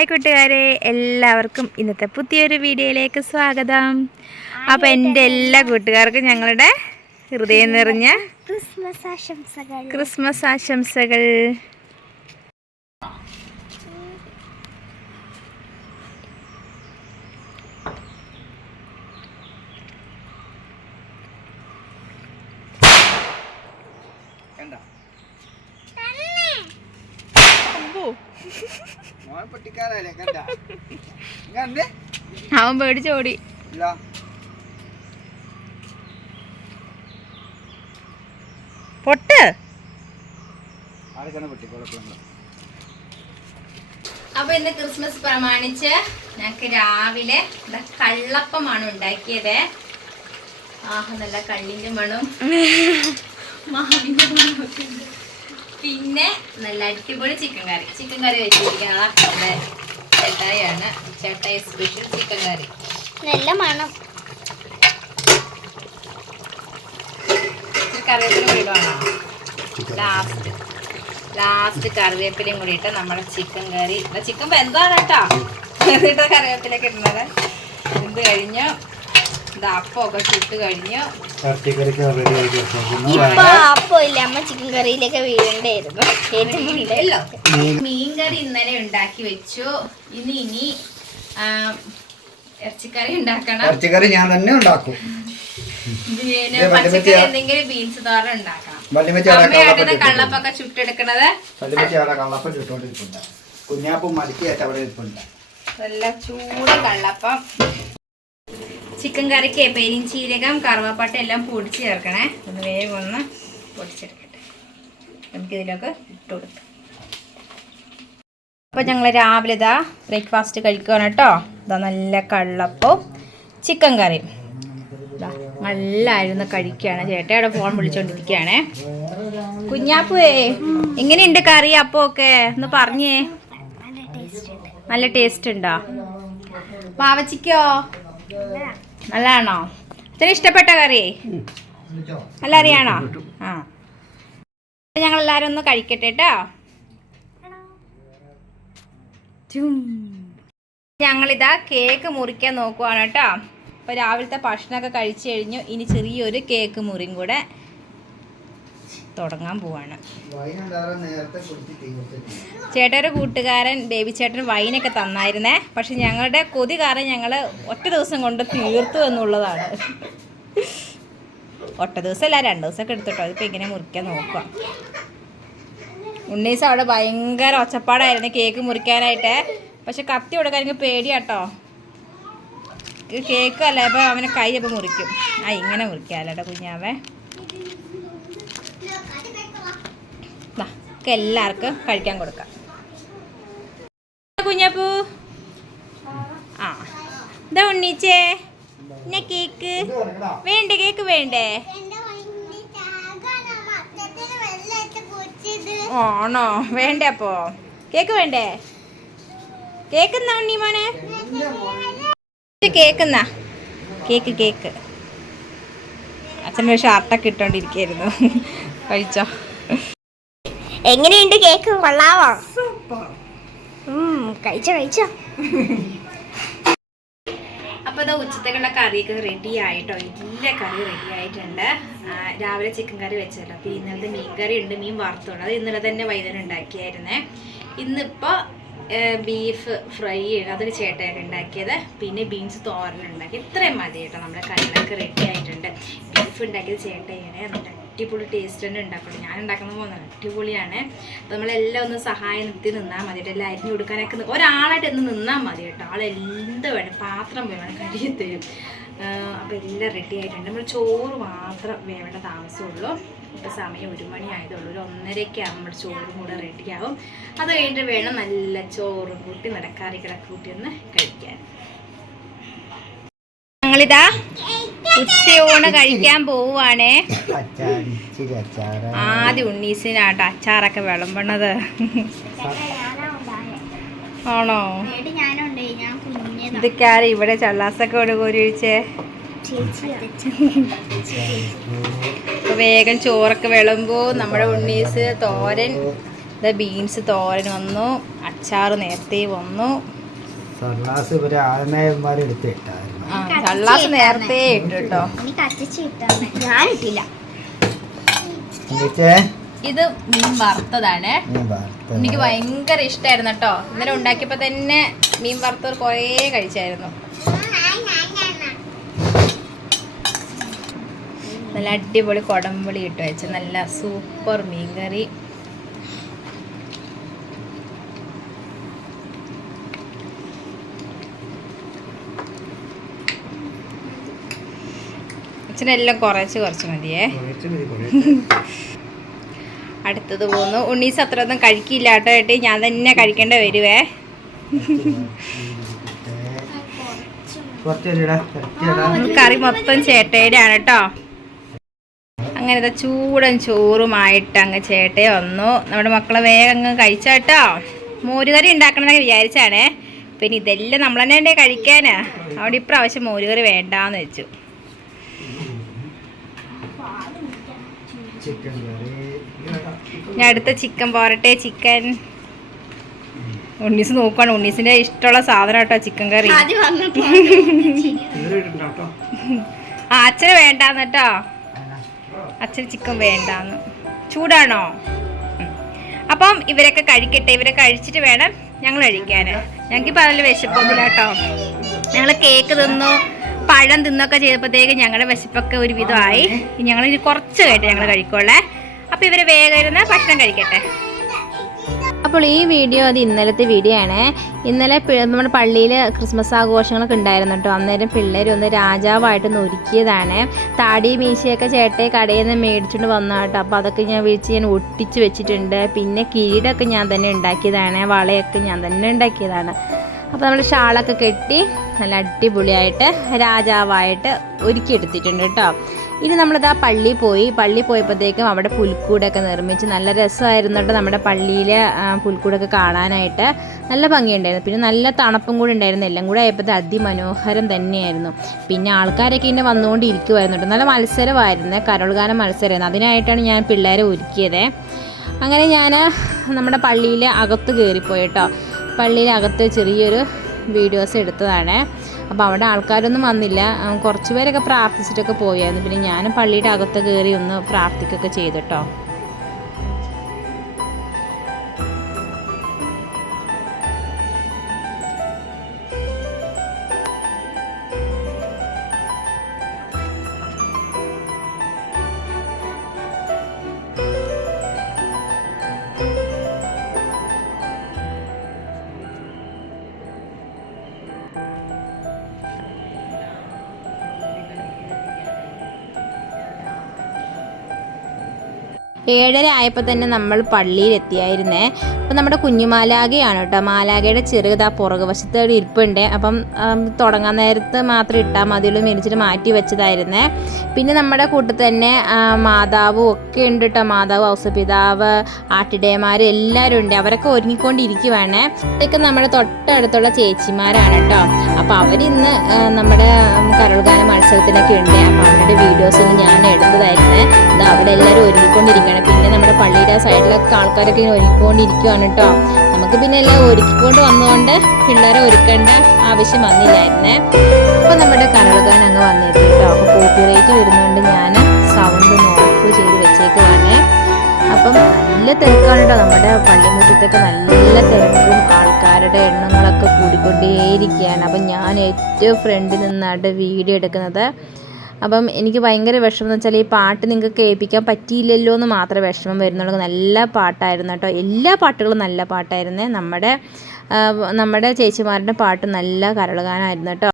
Hi കൂട്ടുകാരെ, എല്ലാവർക്കും ഇന്നത്തെ പുതിയൊരു വീഡിയോയിലേക്ക് സ്വാഗതം. അപ്പോൾ എൻ്റെ എല്ലാ കൂട്ടുകാർക്കും ഞങ്ങളുടെ ഹൃദയം നിറഞ്ഞ ക്രിസ്മസ് ആശംസകൾ. അവൻ പേടിച്ചോടി. പൊട്ട്. അപ്പൊ ഇന്ന് ക്രിസ്മസ് പ്രമാണിച്ച് ഞങ്ങക്ക് രാവിലെ കള്ളപ്പമാണ് ഉണ്ടാക്കിയത്. ആഹ്, നല്ല കള്ളിന്റെ മണം, മാവിന്റെ മണം. പിന്നെ നല്ല അടിപൊളി ചിക്കൻ കറി വെച്ചിരിക്കുന്നത് ചേട്ടായാണ്. ചേട്ടായി സ്പെഷ്യൽ ചിക്കൻ കറി. നല്ല മണം. കറിവേപ്പില കൂടിയിട്ടാണോ ലാസ്റ്റ് കറിവേപ്പിലയും കൂടിയിട്ട് നമ്മുടെ ചിക്കൻ കറി. ചിക്കൻ എന്താണ് കേട്ടോ, എന്നിട്ട് കറിവേപ്പിലൊക്കെ ഇടുന്നത്. ഇത് കഴിഞ്ഞു അപ്പമൊക്കെ ചുട്ട് കഴിഞ്ഞു. ചിക്കൻ കറിയിലേക്ക് വീഴണ്ടായിരുന്നു. മീൻകറി ഇന്നലെ ഉണ്ടാക്കി വെച്ചു. ഇനി ഇറച്ചിക്കറി ഉണ്ടാക്കണം. ഇറച്ചിക്കറി ഞാൻ തന്നെ ഉണ്ടാക്കും. പച്ചക്കറി എന്തെങ്കിലും ബീൻസ് തോരൻ ഉണ്ടാക്കണം. കള്ളപ്പൊക്കെ ചുട്ടെടുക്കണത്. കള്ളപ്പം ചുട്ടോണ്ടിരിപ്പുണ്ട്. കുഞ്ഞാപ്പും മടക്കിയായിട്ട് അവിടെ ഇരിപ്പുണ്ട്. നല്ല ചൂട് കള്ളപ്പം. ചിക്കൻ കറിക്ക് പെരിഞ്ചീരകം, കറുവപ്പട്ട എല്ലാം പൊടിച്ച് ചേർക്കണേ. ഒന്ന് വേഗം ഒന്ന് പൊടിച്ചെടുക്കട്ടെ. നമുക്കിതിലൊക്കെ ഇട്ട് കൊടുക്കാം. അപ്പോൾ ഞങ്ങൾ രാവിലെ ഇതാ ബ്രേക്ക്ഫാസ്റ്റ് കഴിക്കുകയാണ് കേട്ടോ. ഇതാ നല്ല കള്ളപ്പവും ചിക്കൻ കറിയും നല്ലായിരുന്നു കഴിക്കുകയാണ്. ചേട്ടയുടെ ഫോൺ വിളിച്ചോണ്ടിരിക്കുകയാണേ. കുഞ്ഞാപ്പുവേ, എങ്ങനെയുണ്ട് കറി അപ്പമൊക്കെ ഒന്ന് പറഞ്ഞേ. നല്ല ടേസ്റ്റ് ഉണ്ടോ? പാവച്ചിക്കോ നല്ലതാണോ? ഇത്ര ഇഷ്ടപ്പെട്ട കറി നല്ല അറിയാണോ? ആ, ഞങ്ങളെല്ലാവരും ഒന്ന് കഴിക്കട്ടെ കേട്ടോ. ഞങ്ങളിതാ കേക്ക് മുറിക്കാൻ നോക്കുവാണ് കേട്ടോ. അപ്പോൾ രാവിലത്തെ ഭക്ഷണമൊക്കെ കഴിച്ചു കഴിഞ്ഞു. ഇനി ചെറിയൊരു കേക്ക് മുറിയും കൂടെ തുടങ്ങാൻ പോവാണ്. ചേട്ടൻ്റെ കൂട്ടുകാരൻ ബേബി ചേട്ടൻ വൈനൊക്കെ തന്നായിരുന്നേ. പക്ഷെ ഞങ്ങളുടെ കൊതി കാരണം ഞങ്ങൾ ഒറ്റ ദിവസം കൊണ്ട് തീർത്തു എന്നുള്ളതാണ്. ഒറ്റ ദിവസമല്ല, 2 ദിവസമൊക്കെ എടുത്തിട്ടോ. അതിപ്പോൾ ഇങ്ങനെ മുറിക്കാൻ നോക്കുക. ഉണ്ണീസ് അവിടെ ഭയങ്കര ഒച്ചപ്പാടായിരുന്നു കേക്ക് മുറിക്കാനായിട്ട്. പക്ഷെ കത്തി കൊടുക്കാൻ എനിക്ക് പേടിയാട്ടോ. കേക്ക് അല്ല, അപ്പോൾ അവനെ കൈ അപ്പോൾ മുറിക്കും. ഇങ്ങനെ മുറിക്കാമല്ലോ കുഞ്ഞാവേ. എല്ലാവർക്കും കഴിക്കാൻ കൊടുക്കാം. കുഞ്ഞാപ്പൂ, ആ ഇതാ ഉണ്ണീച്ചേ. പിന്നെ കേക്ക് വേണ്ടേ? കേക്ക് വേണ്ടേ? ആണോ? വേണ്ടേ? അപ്പോ കേക്ക് വേണ്ടേ? കേക്കെന്നാ ഉണ്ണി മോനെ? കേക്കെന്നാ? കേക്ക് അച്ഛനൊരു ഷർട്ടൊക്കെ ഇട്ടോണ്ടിരിക്കായിരുന്നു. കഴിച്ചോ? എങ്ങനെയുണ്ട് കേക്ക്? കൊള്ളാവോ? കഴിച്ചോ. അപ്പോൾ ഇത് ഉച്ചത്തേക്കുള്ള കറിയൊക്കെ റെഡി ആയിട്ടോ. എല്ലാ കറിയും റെഡി ആയിട്ടുണ്ട്. രാവിലെ ചിക്കൻ കറി വെച്ചല്ലോ. അപ്പോൾ ഇന്നലത്തെ മീൻ കറി ഉണ്ട്, മീൻ വറുത്തുണ്ട്. അത് ഇന്നലെ തന്നെ വൈകുന്നേരം ഉണ്ടാക്കിയായിരുന്നേ. ഇന്നിപ്പോൾ ബീഫ് ഫ്രൈ ചെയ്യണം, അതൊരു ചേട്ടയൊക്കെ ഉണ്ടാക്കിയത്. പിന്നെ ബീൻസ് തോരൻ ഉണ്ടാക്കി. ഇത്രയും മതി കേട്ടോ. നമ്മുടെ കറികളൊക്കെ റെഡി ആയിട്ടുണ്ട്. ബീഫ് ഉണ്ടാക്കിയത് ചേട്ടയാണ്. എന്നിട്ട് അടിപൊളി ടേസ്റ്റ് തന്നെ ഉണ്ടാക്കുള്ളൂ. ഞാൻ ഉണ്ടാക്കുന്ന പോലെ അടിപൊളിയാണ്. അപ്പോൾ നമ്മളെല്ലാം ഒന്ന് സഹായം നിർത്തി നിന്നാൽ മതി കേട്ടോ. എല്ലാം അരിഞ്ഞു കൊടുക്കാനൊക്കെ ഒരാളായിട്ട് ഒന്ന് നിന്നാൽ മതി കേട്ടോ. ആളെന്ത് വേണം, പാത്രം വേണം, കഴുകി തരും. അപ്പോൾ എല്ലാം റെഡി ആയിട്ടുണ്ട്. നമ്മൾ ചോറ് മാത്രം വേവേണ്ട താമസമുള്ളൂ. ഇപ്പോൾ സമയം 1 മണി ആയതുള്ളൂ. ഒരു 1:30 നമ്മുടെ ചോറും കൂടെ റെഡിയാവും. അത് കഴിഞ്ഞിട്ട് വേണം നല്ല ചോറും കൂട്ടി നടക്കാറികളൊക്കെ കൂട്ടി ഒന്ന് കഴിക്കാൻ. ഞങ്ങളിതാ ഉച്ചയൂണ് കഴിക്കാൻ പോവുകയാണേ. ആദ്യം ഉണ്ണീസിനാട്ടോ അച്ചാറൊക്കെ വിളമ്പണത്. ആണോ? ഇതൊക്കെയാരും ഇവിടെ ചള്ളാസൊക്കെ കോരി ഒഴിച്ചേ. വേഗം ചോറൊക്കെ വിളമ്പോ. നമ്മുടെ ഉണ്ണീസ് തോരൻ, ബീൻസ് തോരൻ വന്നു. അച്ചാറ് നേരത്തെ വന്നു. സർലാസ് ഇവര് ആദ്യമേമാര് എടുത്തിട്ടായിരുന്നു. കള്ളാസ് നേരത്തെ ഇട്ടു കേട്ടോ. ഞാനിട്ടില്ല. ഇത് മീൻ വറുത്തതാണ്. എനിക്ക് ഭയങ്കര ഇഷ്ടമായിരുന്നു കേട്ടോ. ഇന്നലെ ഉണ്ടാക്കിയപ്പോ തന്നെ മീൻ വറുത്തത് കുറേ കഴിച്ചായിരുന്നു. നല്ല അടിപൊളി കൊടംപുളി ഇട്ട് വെച്ച് നല്ല സൂപ്പർ മീൻകറി. അച്ഛനെല്ലാം കുറച്ച് മതിയേ. അടുത്തത് പോന്നു. ഉണ്ണീസ് അത്രയൊന്നും കഴിക്കില്ല കേട്ടോ ഏട്ടി, ഞാൻ തന്നെ കഴിക്കേണ്ട വരുവേ. കറി മൊത്തം ചേട്ടയുടെ ആണ് കേട്ടോ. അങ്ങനത്തെ ചൂടൻ ചോറുമായിട്ട് അങ്ങ് ചേട്ടയെ വന്നു. നമ്മുടെ മക്കളെ വേഗം അങ്ങ് കഴിച്ചാട്ടോ. മോരുകറി ഉണ്ടാക്കണമെന്നൊക്കെ വിചാരിച്ചാണേ, പിന്നെ ഇതെല്ലാം നമ്മൾ തന്നെ ഉണ്ടേ കഴിക്കാനാ. അവിടെ ഇപ്രാവശ്യം മോരുകറി വേണ്ടാന്ന് വെച്ചു. ഞാൻ അടുത്ത ചിക്കൻ പോരട്ടെ. ചിക്കൻ ഉണ്ണീസ് നോക്കുവാണ്. ഉണ്ണീസിന്റെ ഇഷ്ടമുള്ള സാധനം കേട്ടോ ചിക്കൻ കറി. അച്ഛന് വേണ്ടാന്ന് കേട്ടോ. അച്ഛന് ചിക്കൻ വേണ്ടാന്ന്. ചൂടാണോ? അപ്പം ഇവരൊക്കെ കഴിക്കട്ടെ. ഇവരെ കഴിച്ചിട്ട് വേണം ഞങ്ങൾ കഴിക്കാന്. ഞങ്ങൾക്കിപ്പോൾ അതിൽ വിശപ്പൊന്നുമില്ല കേട്ടോ. ഞങ്ങൾ കേക്ക് തിന്നു, പഴം തിന്നൊക്കെ ചെയ്തപ്പോഴത്തേക്ക് ഞങ്ങളുടെ വിശപ്പൊക്കെ ഒരു വിധമായി. ഞങ്ങൾ കുറച്ച് കഴിഞ്ഞിട്ട് ഞങ്ങൾ കഴിക്കുള്ളേ. അപ്പോൾ ഇവർ വേഗം ഇരുന്ന് ഭക്ഷണം കഴിക്കട്ടെ. അപ്പോൾ ഈ വീഡിയോ അത് ഇന്നലത്തെ വീഡിയോ ആണ്. ഇന്നലെ നമ്മുടെ പള്ളിയിൽ ക്രിസ്മസ് ആഘോഷങ്ങളൊക്കെ ഉണ്ടായിരുന്നു കേട്ടോ. അന്നേരം പിള്ളേർ ഒന്ന് രാജാവായിട്ടൊന്ന് ഒരുക്കിയതാണ്. താടി മീശയൊക്കെ ചേട്ടയെ കടയിൽ നിന്ന് മേടിച്ചുകൊണ്ട് വന്ന കേട്ടോ. അപ്പോൾ അതൊക്കെ ഞാൻ ഞാൻ ഒട്ടിച്ച് വെച്ചിട്ടുണ്ട്. പിന്നെ കിരീടമൊക്കെ ഞാൻ തന്നെ ഉണ്ടാക്കിയതാണ്. വളയൊക്കെ ഞാൻ തന്നെ ഉണ്ടാക്കിയതാണ്. അപ്പോൾ നമ്മൾ ഷാളൊക്കെ കെട്ടി നല്ല അടിപൊളിയായിട്ട് രാജാവായിട്ട് ഒരുക്കിയെടുത്തിട്ടുണ്ട് കേട്ടോ. ഇനി നമ്മളിതാ പള്ളിയിൽ പോയപ്പോഴത്തേക്കും അവിടെ പുൽക്കൂടൊക്കെ നിർമ്മിച്ച് നല്ല രസമായിരുന്നു കേട്ടോ. നമ്മുടെ പള്ളിയിലെ പുൽക്കൂടൊക്കെ കാണാനായിട്ട് നല്ല ഭംഗിയുണ്ടായിരുന്നു. പിന്നെ നല്ല തണുപ്പും കൂടി ഉണ്ടായിരുന്നു. എല്ലാം കൂടെ ആയപ്പോഴത്തെ അതിമനോഹരം തന്നെയായിരുന്നു. പിന്നെ ആൾക്കാരൊക്കെ ഇങ്ങനെ വന്നുകൊണ്ടിരിക്കുമായിരുന്നു കേട്ടോ. നല്ല മത്സരമായിരുന്നു, കരോൾഗാനം മത്സരമായിരുന്നു. അതിനായിട്ടാണ് ഞാൻ പിള്ളേരെ ഒരുക്കിയത്. അങ്ങനെ ഞാൻ നമ്മുടെ പള്ളിയിലെ അകത്ത് കയറിപ്പോയി കേട്ടോ. പള്ളിയിലെ അകത്ത് ചെറിയൊരു വീഡിയോസ് എടുത്തതാണ്. അപ്പോൾ അവിടെ ആൾക്കാരൊന്നും വന്നില്ല. കുറച്ച് പേരൊക്കെ പ്രാർത്ഥിച്ചിട്ടൊക്കെ പോയായിരുന്നു. പിന്നെ ഞാൻ പള്ളിയുടെ അകത്ത് കയറി ഒന്ന് പ്രാർത്ഥിക്കുകയൊക്കെ ചെയ്തിട്ടോ. ഏഴര ആയപ്പോൾ തന്നെ നമ്മൾ പള്ളിയിലെത്തിയായിരുന്നേ. അപ്പം നമ്മുടെ കുഞ്ഞുമാലാകയാണ് കേട്ടോ. മാലാകയുടെ ചെറുതാ പുറകു വശത്ത് ഇരിപ്പുണ്ട്. അപ്പം തുടങ്ങാൻ നേരത്ത് മാത്രം ഇട്ടാൽ മതിയുള്ളൂ മേടിച്ചിട്ട് മാറ്റി വെച്ചതായിരുന്നേ. പിന്നെ നമ്മുടെ കൂട്ടത്തിൽ തന്നെ മാതാവും ഒക്കെ ഉണ്ട് കേട്ടോ. മാതാവ്, ഔസപിതാവ്, ആട്ടിടയന്മാർ എല്ലാവരും ഉണ്ട്. അവരൊക്കെ ഒരുങ്ങിക്കൊണ്ടിരിക്കുവാണേ. ഇതൊക്കെ നമ്മുടെ തൊട്ടടുത്തുള്ള ചേച്ചിമാരാണ് കേട്ടോ. അപ്പോൾ അവരിന്ന് നമ്മുടെ കരോൾഗാന മത്സരത്തിനൊക്കെ ഉണ്ട്. അപ്പോൾ അവരുടെ വീഡിയോസൊന്നും ഞാൻ എടുത്തതായിരുന്നേ. ഇത് അവിടെ എല്ലാവരും ഒരുങ്ങിക്കൊണ്ടിരിക്കുകയാണ്. പിന്നെ നമ്മുടെ പള്ളിയുടെ സൈഡിലൊക്കെ ആൾക്കാരൊക്കെ ഇങ്ങനെ ഒരുക്കിക്കൊണ്ടിരിക്കുകയാണ് കേട്ടോ. നമുക്ക് പിന്നെ എല്ലാം ഒരുക്കിക്കൊണ്ട് വന്നുകൊണ്ട് പിള്ളേരെ ഒരുക്കേണ്ട ആവശ്യം വന്നില്ലായിരുന്നേ. അപ്പോൾ നമ്മുടെ കരോൾഗാനം അങ്ങ് വന്നെത്തി കേട്ടോ. അപ്പോൾ കോപ്പിറൈറ്റ് വരുന്നതുകൊണ്ട് ഞാൻ സൗണ്ട് ഒന്ന് ഓഫ് ചെയ്ത് വെച്ചേക്കുവാണ്. അപ്പം നല്ല തിരക്കാണ് കേട്ടോ. നമ്മുടെ പള്ളിമുറ്റത്തൊക്കെ നല്ല തിരക്കും ആൾക്കാരുടെ എണ്ണങ്ങളൊക്കെ കൂടിക്കൊണ്ടേയിരിക്കുകയാണ്. അപ്പം ഞാൻ ഏറ്റവും ഫ്രണ്ടിൽ നിന്നാണ് വീഡിയോ എടുക്കുന്നത്. അപ്പം എനിക്ക് ഭയങ്കര വിഷമം എന്ന് വെച്ചാൽ ഈ പാട്ട് നിങ്ങൾക്ക് കേൾപ്പിക്കാൻ പറ്റിയില്ലല്ലോ എന്ന് മാത്രമേ വിഷമം വരുന്നുള്ളൂ. നല്ല പാട്ടായിരുന്നു കേട്ടോ. എല്ലാ പാട്ടുകളും നല്ല പാട്ടായിരുന്നേ. നമ്മുടെ ചേച്ചിമാരുടെ പാട്ട് നല്ല കരോൾഗാനമായിരുന്നു കേട്ടോ.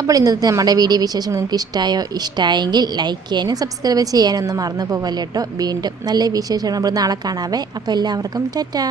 അപ്പോൾ ഇന്നത്തെ നമ്മുടെ വീഡിയോ വിശേഷം നിങ്ങൾക്ക് ഇഷ്ടമായെങ്കിൽ ലൈക്ക് ചെയ്യാനും സബ്സ്ക്രൈബ് ചെയ്യാനും ഒന്നും മറന്നു പോകല്ലോ കേട്ടോ. വീണ്ടും നല്ല വിശേഷങ്ങൾ നമ്മൾ നാളെ കാണാവേ. അപ്പോൾ എല്ലാവർക്കും ടാറ്റാ.